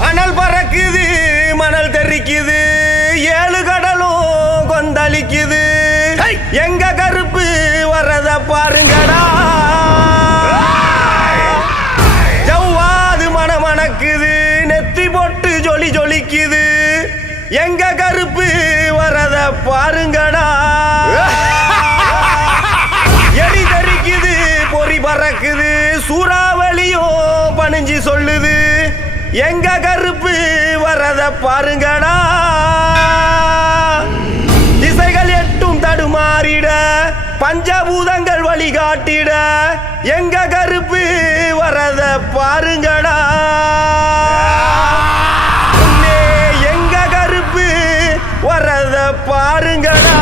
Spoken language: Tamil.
மணல் பறக்குது மணல் தெரிக்குது ஏழு கடலும் கொந்தளிக்குது! எங்க கருப்பு வர்றத பாருங்கடா. ஜவ்வாது மணமணக்குது நெத்தி பொட்டு ஜொலி ஜொலிக்குது. எங்க கருப்பு வர்றத பாருங்கடா. எரி தரிக்குது பொறி பறக்குது சூறாவளியும் பணிஞ்சு சொல்லுது. எங்க கருப்பு வரத பாருங்கடா. திசைகள் எட்டும் தடுமாறிட பஞ்சபூதங்கள் வழிகாட்டிட எங்க கருப்பு வரத பாருங்கடா. எங்க கருப்பு வரத பாருங்கடா.